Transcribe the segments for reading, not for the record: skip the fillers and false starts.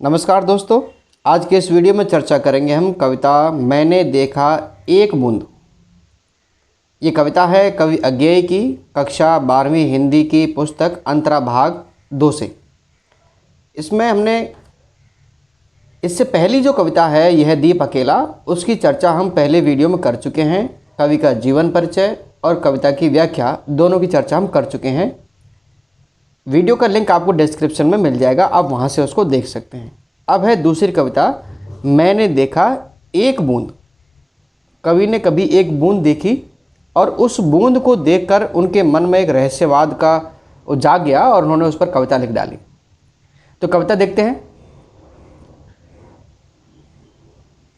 नमस्कार दोस्तों, आज के इस वीडियो में चर्चा करेंगे हम कविता मैंने देखा एक बूंद। ये कविता है कवि अज्ञेय की कक्षा 12वीं हिंदी की पुस्तक अंतरा भाग 2 से। इसमें हमने इससे पहली जो कविता है यह दीप अकेला, उसकी चर्चा हम पहले वीडियो में कर चुके हैं। कवि का जीवन परिचय और कविता की व्याख्या दोनों की चर्चा हम कर चुके हैं। वीडियो का लिंक आपको डिस्क्रिप्शन में मिल जाएगा, आप वहाँ से उसको देख सकते हैं। अब है दूसरी कविता मैंने देखा एक बूंद। कवि ने कभी एक बूंद देखी और उस बूंद को देखकर उनके मन में एक रहस्यवाद का जाग गया और उन्होंने उस पर कविता लिख डाली। तो कविता देखते हैं।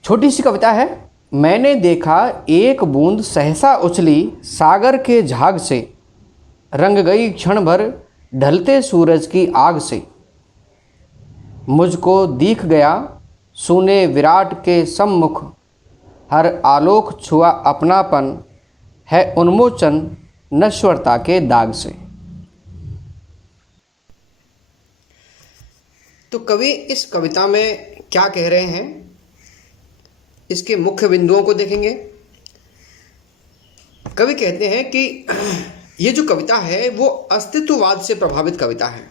छोटी सी कविता है। मैंने देखा एक बूंद सहसा उछली सागर के झाग से, रंग गई क्षण भर ढलते सूरज की आग से। मुझको दिख गया सूने विराट के सम्मुख, हर आलोक छुआ अपनापन है उन्मोचन नश्वरता के दाग से। तो कवि इस कविता में क्या कह रहे हैं, इसके मुख्य बिंदुओं को देखेंगे। कवि कहते हैं कि ये जो कविता है वो अस्तित्ववाद से प्रभावित कविता है।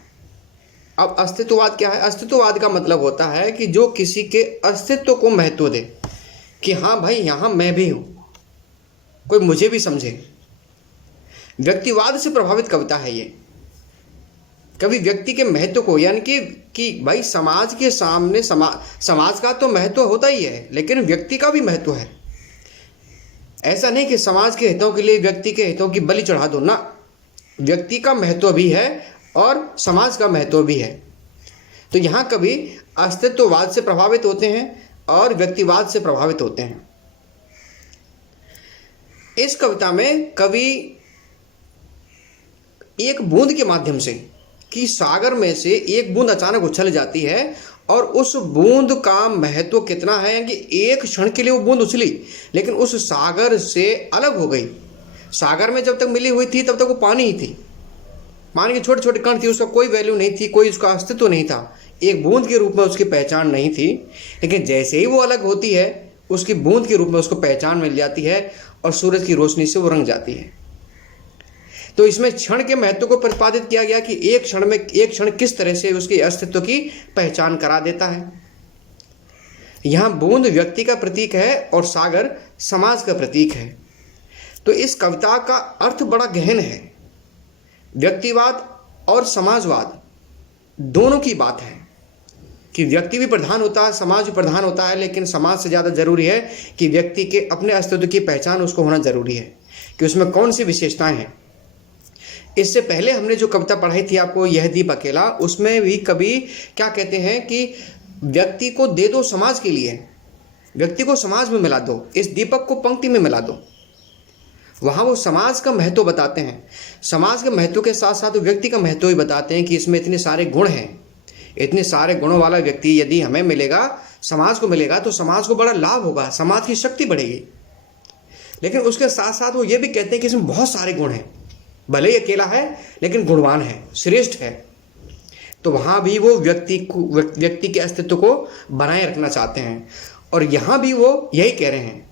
अब अस्तित्ववाद क्या है? अस्तित्ववाद का मतलब होता है कि जो किसी के अस्तित्व को महत्व दे, कि हाँ भाई यहाँ मैं भी हूँ, कोई मुझे भी समझे। व्यक्तिवाद से प्रभावित कविता है ये। कभी व्यक्ति के महत्व को, यानी कि भाई समाज के सामने समाज का तो महत्व होता ही है, लेकिन व्यक्ति का भी महत्व है। ऐसा नहीं कि समाज के हितों के लिए व्यक्ति के हितों की बलि चढ़ा दो ना, व्यक्ति का महत्व भी है और समाज का महत्व भी है। तो यहाँ कवि अस्तित्ववाद से प्रभावित होते हैं और व्यक्तिवाद से प्रभावित होते हैं। इस कविता में कवि एक बूंद के माध्यम से, कि सागर में से एक बूंद अचानक उछल जाती है और उस बूंद का महत्व कितना है कि एक क्षण के लिए वो बूंद उछली, लेकिन उस सागर से अलग हो गई। सागर में जब तक मिली हुई थी तब तक वो पानी ही थी, पानी के छोटे छोटे कण थी, उसका कोई वैल्यू नहीं थी, कोई उसका अस्तित्व नहीं था, एक बूंद के रूप में उसकी पहचान नहीं थी। लेकिन जैसे ही वो अलग होती है, उसकी बूंद के रूप में उसको पहचान मिल जाती है और सूरज की रोशनी से वो रंग जाती है। तो इसमें क्षण के महत्व को प्रतिपादित किया गया कि एक क्षण में एक क्षण किस तरह से उसके अस्तित्व की पहचान करा देता है। यहाँ बूंद व्यक्ति का प्रतीक है और सागर समाज का प्रतीक है। तो इस कविता का अर्थ बड़ा गहन है। व्यक्तिवाद और समाजवाद दोनों की बात है कि व्यक्ति भी प्रधान होता है, समाज भी प्रधान होता है, लेकिन समाज से ज़्यादा जरूरी है कि व्यक्ति के अपने अस्तित्व की पहचान उसको होना जरूरी है कि उसमें कौन सी विशेषताएं हैं। इससे पहले हमने जो कविता पढ़ाई थी आपको, यह दीप अकेला, उसमें भी कवि क्या कहते हैं कि व्यक्ति को दे दो समाज के लिए, व्यक्ति को समाज में मिला दो, इस दीपक को पंक्ति में मिला दो। वहाँ वो समाज का महत्व बताते हैं, समाज के महत्व के साथ साथ व्यक्ति का महत्व भी बताते हैं कि इसमें इतने सारे गुण हैं। इतने सारे गुणों वाला व्यक्ति यदि हमें मिलेगा, समाज को मिलेगा, तो समाज को बड़ा लाभ होगा, समाज की शक्ति बढ़ेगी। लेकिन उसके साथ साथ वो ये भी कहते हैं कि इसमें बहुत सारे गुण हैं, भले ही अकेला है लेकिन गुणवान है, श्रेष्ठ है। तो वहाँ भी वो व्यक्ति के अस्तित्व को बनाए रखना चाहते हैं। और यहाँ भी वो यही कह रहे हैं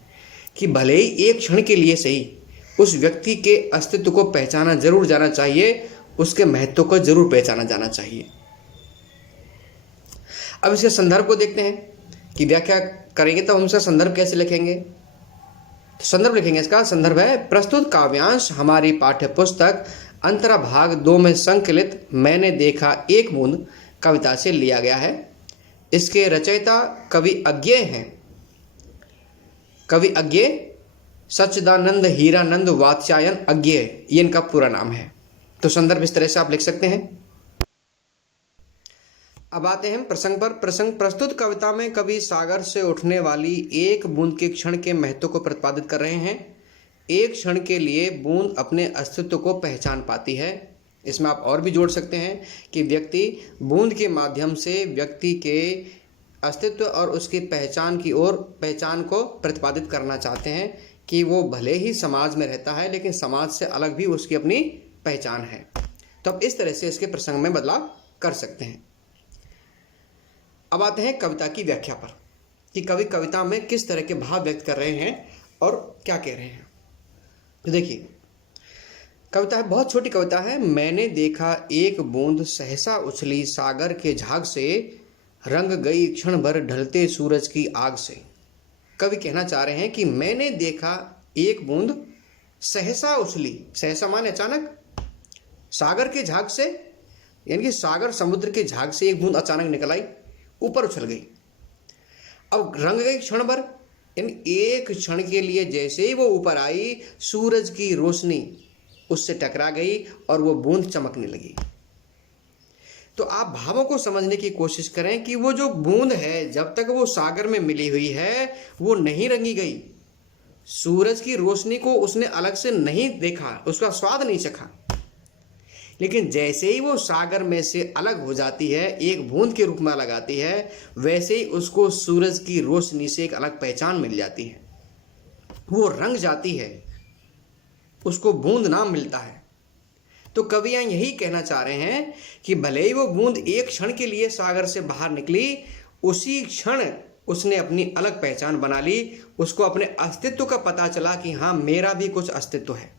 कि भले ही एक क्षण के लिए सही उस व्यक्ति के अस्तित्व को पहचाना जरूर जाना चाहिए, उसके महत्व को जरूर पहचाना जाना चाहिए। अब इसके संदर्भ को देखते हैं कि व्याख्या करेंगे तो हम इसका संदर्भ कैसे लिखेंगे। तो संदर्भ लिखेंगे, इसका संदर्भ है प्रस्तुत काव्यांश हमारी पाठ्य पुस्तक अंतरा भाग 2 में संकलित मैंने देखा एक बूंद कविता से लिया गया है। इसके रचयिता कवि अज्ञेय हैं। कवि अज्ञेय सच्चिदानंद हीरानंद वात्स्यायन अज्ञेय, ये इनका पूरा नाम है। तो संदर्भ इस तरह से आप लिख सकते हैं। अब आते हैं प्रसंग पर। प्रसंग, प्रस्तुत कविता में कवि सागर से उठने वाली एक बूंद के क्षण के महत्व को प्रतिपादित कर रहे हैं। एक क्षण के लिए बूंद अपने अस्तित्व को पहचान पाती है। इसमें आप और भी जोड़ सकते हैं कि व्यक्ति बूंद के माध्यम से व्यक्ति के अस्तित्व और उसकी पहचान की ओर, पहचान को प्रतिपादित करना चाहते हैं कि वो भले ही समाज में रहता है लेकिन समाज से अलग भी उसकी अपनी पहचान है। तो अब इस तरह से इसके प्रसंग में बदलाव कर सकते हैं। अब आते हैं कविता की व्याख्या पर कि कवि कविता में किस तरह के भाव व्यक्त कर रहे हैं और क्या कह रहे हैं। तो देखिए, कविता है, बहुत छोटी कविता है। मैंने देखा एक बूंद सहसा उछली सागर के झाग से, रंग गई क्षण भर ढलते सूरज की आग से। कवि कहना चाह रहे हैं कि मैंने देखा एक बूंद सहसा उछली, सहसा माने अचानक, सागर के झाग से, यानी कि सागर समुद्र के झाग से एक बूंद अचानक निकल आई, ऊपर उछल गई। अब रंग गई क्षण भर, यानी एक क्षण के लिए जैसे ही वो ऊपर आई, सूरज की रोशनी उससे टकरा गई और वो बूंद चमकने लगी। तो आप भावों को समझने की कोशिश करें कि वो जो बूंद है, जब तक वो सागर में मिली हुई है, वो नहीं रंगी गई। सूरज की रोशनी को उसने अलग से नहीं देखा, उसका स्वाद नहीं चखा। लेकिन जैसे ही वो सागर में से अलग हो जाती है, एक बूंद के रूप में अलग आती है, वैसे ही उसको सूरज की रोशनी से एक अलग पहचान मिल जाती है, वो रंग जाती है, उसको बूंद नाम मिलता है। तो कवि यहाँ यही कहना चाह रहे हैं कि भले ही वो बूंद एक क्षण के लिए सागर से बाहर निकली, उसी क्षण उसने अपनी अलग पहचान बना ली, उसको अपने अस्तित्व का पता चला कि हाँ, मेरा भी कुछ अस्तित्व है,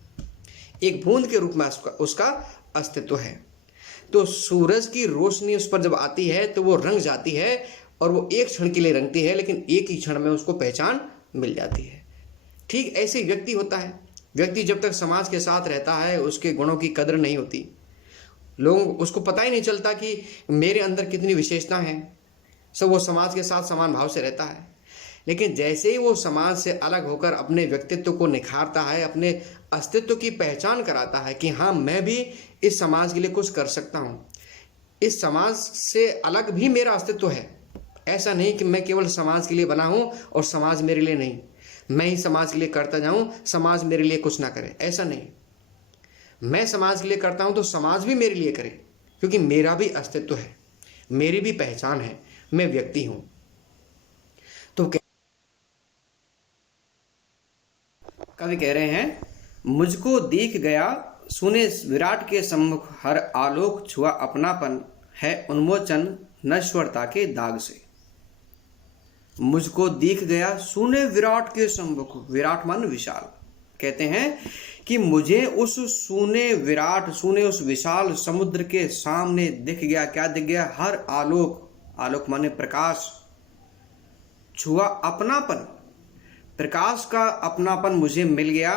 एक बूंद के रूप में उसका अस्तित्व है। तो सूरज की रोशनी उस पर जब आती है तो वो रंग जाती है, और वो एक क्षण के लिए रंगती है, लेकिन एक ही क्षण में उसको पहचान मिल जाती है। ठीक ऐसे व्यक्ति होता है। व्यक्ति जब तक समाज के साथ रहता है, उसके गुणों की कदर नहीं होती, लोग उसको पता ही नहीं चलता कि मेरे अंदर कितनी विशेषता है, सब वो समाज के साथ समान भाव से रहता है। लेकिन जैसे ही वो समाज से अलग होकर अपने व्यक्तित्व को निखारता है, अपने अस्तित्व की पहचान कराता है कि हाँ, मैं भी इस समाज के लिए कुछ कर सकता हूँ, इस समाज से अलग भी मेरा अस्तित्व है, ऐसा नहीं कि मैं केवल समाज के लिए बना हूँ और समाज मेरे लिए नहीं, मैं ही समाज के लिए करता जाऊँ, समाज मेरे लिए कुछ ना करे, ऐसा नहीं। मैं समाज के लिए करता हूँ तो समाज भी मेरे लिए करे, क्योंकि मेरा भी अस्तित्व है, मेरी भी पहचान है, मैं व्यक्ति हूँ। तो कवि कह रहे हैं, मुझको दीख गया सुने विराट के सम्मुख, हर आलोक छुआ अपनापन, है उन्मोचन नश्वरता के दाग से। मुझको दीख गया सुने विराट के सम्मुख, विराट मान विशाल। कहते हैं कि मुझे उस सुने विराट, सुने उस विशाल समुद्र के सामने दिख गया। क्या दिख गया? हर आलोक, आलोक माने प्रकाश, छुआ अपनापन, प्रकाश का अपनापन मुझे मिल गया।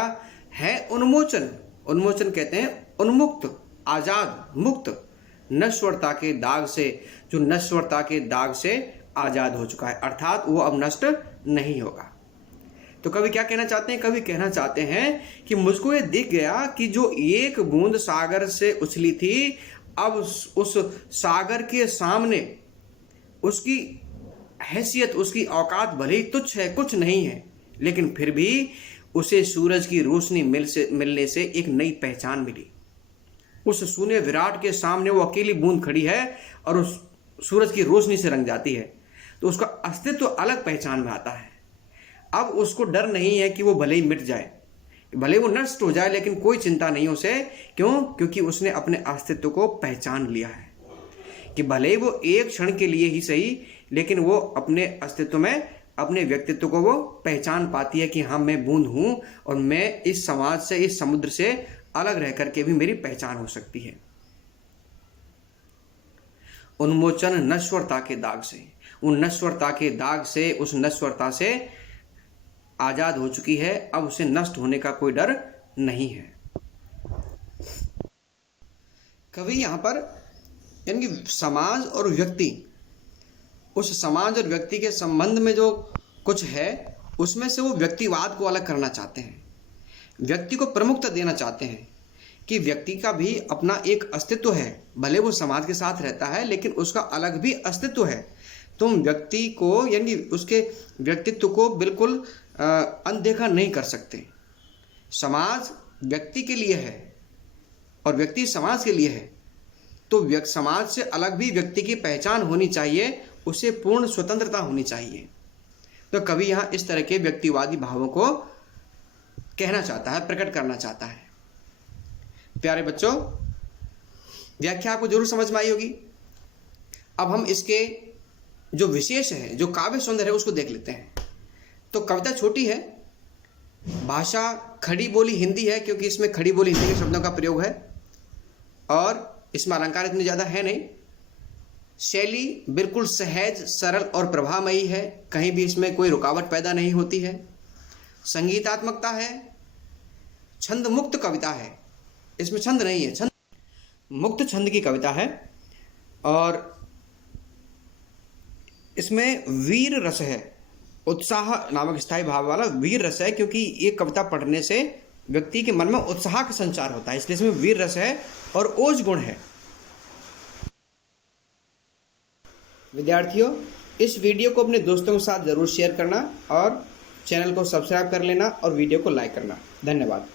है उन्मोचन, उन्मोचन कहते हैं उन्मुक्त, आजाद, मुक्त, नश्वरता के दाग से, जो नश्वरता के दाग से आजाद हो चुका है, अर्थात वो अब नष्ट नहीं होगा। तो कवि क्या कहना चाहते हैं? कवि कहना चाहते हैं कि मुझको ये दिख गया कि जो एक बूंद सागर से उछली थी, अब उस सागर के सामने उसकी हैसियत, उसकी औकात भले ही तुच्छ है, कुछ नहीं है, लेकिन फिर भी उसे सूरज की रोशनी मिलने से एक नई पहचान मिली। उस शून्य विराट के सामने वो अकेली बूंद खड़ी है और उस सूरज की रोशनी से रंग जाती है, तो उसका अस्तित्व अलग पहचान में आता है। अब उसको डर नहीं है कि वो भले ही मिट जाए, भले वो नष्ट हो जाए, लेकिन कोई चिंता नहीं उसे। क्यों? क्योंकि उसने अपने अस्तित्व को पहचान लिया है कि भले ही वो एक क्षण के लिए ही सही, लेकिन वो अपने अस्तित्व में, अपने व्यक्तित्व को वो पहचान पाती है कि हाँ, मैं बूंद हूं और मैं इस समाज से, इस समुद्र से अलग रह करके भी मेरी पहचान हो सकती है। उन्मोचन नश्वरता के दाग से, उन नश्वरता के दाग से, उस नश्वरता से आजाद हो चुकी है। अब उसे नष्ट होने का कोई डर नहीं है। कवि यहां पर यानी कि समाज और व्यक्ति, उस समाज और व्यक्ति के संबंध में जो कुछ है, उसमें से वो व्यक्तिवाद को अलग करना चाहते हैं, व्यक्ति को प्रमुखता देना चाहते हैं कि व्यक्ति का भी अपना एक अस्तित्व है। भले वो समाज के साथ रहता है, लेकिन उसका अलग भी अस्तित्व है। तुम व्यक्ति को, यानी उसके व्यक्तित्व को बिल्कुल अनदेखा नहीं कर सकते। समाज व्यक्ति के लिए है और व्यक्ति समाज के लिए है, तो समाज से अलग भी व्यक्ति की पहचान होनी चाहिए, उसे पूर्ण स्वतंत्रता होनी चाहिए। तो कवि यहाँ इस तरह के व्यक्तिवादी भावों को कहना चाहता है, प्रकट करना चाहता है। प्यारे बच्चों, व्याख्या आपको जरूर समझ में आई होगी। अब हम इसके जो विशेष है, जो काव्य सौंदर्य है, उसको देख लेते हैं। तो कविता छोटी है, भाषा खड़ी बोली हिंदी है, क्योंकि इसमें खड़ी बोली हिंदी के शब्दों का प्रयोग है, और इसमें अलंकार इतने ज़्यादा है नहीं। शैली बिल्कुल सहज, सरल और प्रभामयी है, कहीं भी इसमें कोई रुकावट पैदा नहीं होती है। संगीतात्मकता है, छंद मुक्त कविता है, इसमें छंद नहीं है, छंद मुक्त छंद की कविता है। और इसमें वीर रस है, उत्साह नामक स्थायी भाव वाला वीर रस है, क्योंकि ये कविता पढ़ने से व्यक्ति के मन में उत्साह का संचार होता है, इसलिए इसमें वीर रस है और ओज गुण है। विद्यार्थियों, इस वीडियो को अपने दोस्तों के साथ ज़रूर शेयर करना और चैनल को सब्सक्राइब कर लेना और वीडियो को लाइक करना। धन्यवाद।